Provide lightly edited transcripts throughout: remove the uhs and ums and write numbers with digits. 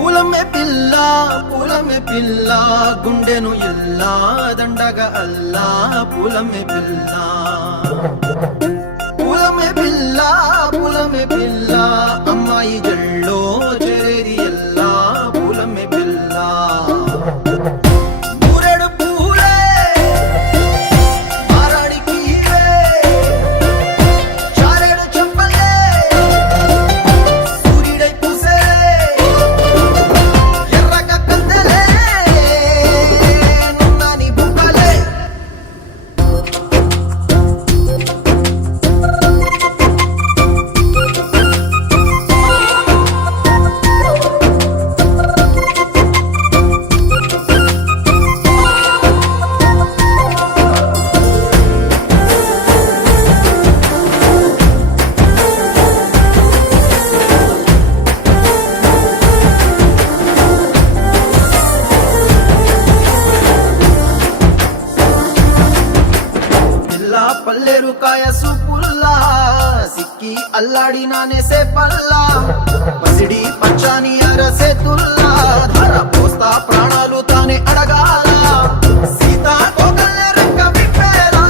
పూలమే పిల్ల గుండెను ఎల్లా దండగా అల్లా పూలమే పిల్ల అమ్మాయి జల్లో చేరేది ఎల్లా పూలమే పిల్ల ఊరెడు పూలే మారాడికి చారెడు చెప్పలే సూర్యుడై పూసే ఎర్రగా కందలే నున్నాని బుక్కలే పల్లెరుకాయ సూపుల్లా సిక్కి అల్లాడి నానేసే పల్లా పసిడి పచ్చాని అరసే తుల్లా ధర పోస్తా ప్రాణాలు తానే అడగాల సీతా కోకల్లే రెక్క విప్పేలా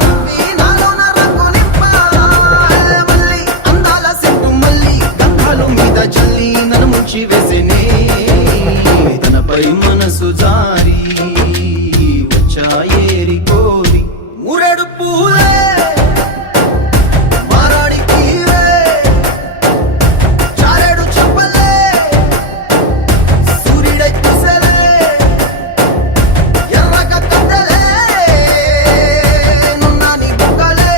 నవ్వి నాలోన రంగు నింపాలా మళ్ళీ అందాల సిట్టు మళ్ళీ గంధాలు మీద చల్లి నన్ను ముంచి వేసేనే తనపై మనసు జారి వచ్చాయేరి కోరి ఊరెడు పూలే మారాడికి చారెడు చెప్పలే సూర్యుడై పూసలే ఎర్రగా కందలే నున్నాని బుక్కలే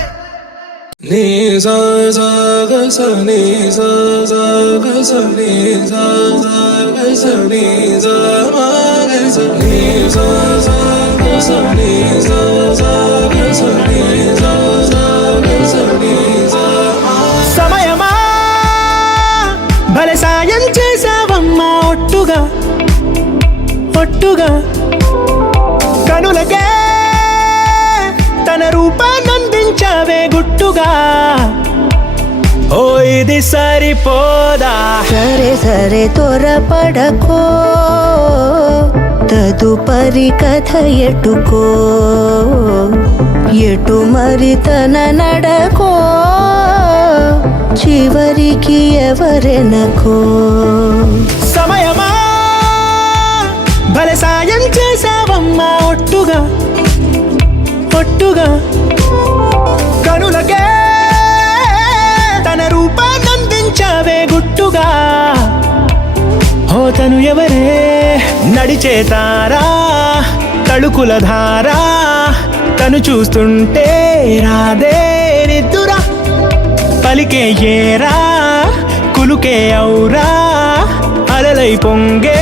నీ సా సా గ స నీ సా సా గ స నీ సా సా గ స నీ సా మా గ స నీ సా సా గ స నీ సా సా గ స నీ సా సా గ స నీ సా మా సమయమా భలే సాయం చేసావమ్మా ఒట్టుగా కనులకే తన రూపాన్నందించావే గుట్టుగా ఓ ఇది సరిపోదా సరే త్వరపడకో తదుపరి కథ ఎటుకో ఎటు మరి తన నడకో చివరికి ఎవరెనకో సమయమా భలే సాయం చేసావమ్మా ఒట్టుగా కనులకే తన రూపాన్నందించావే గుట్టుగా ఓ తను ఎవరే నడిచే తారా తళుకుల ధారా తను చూస్తుంటే రాదే నిద్దురా పలికే ఏరా కులుకే ఔరా అలలై పొంగే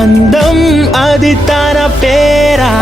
అందం అది తన పేరా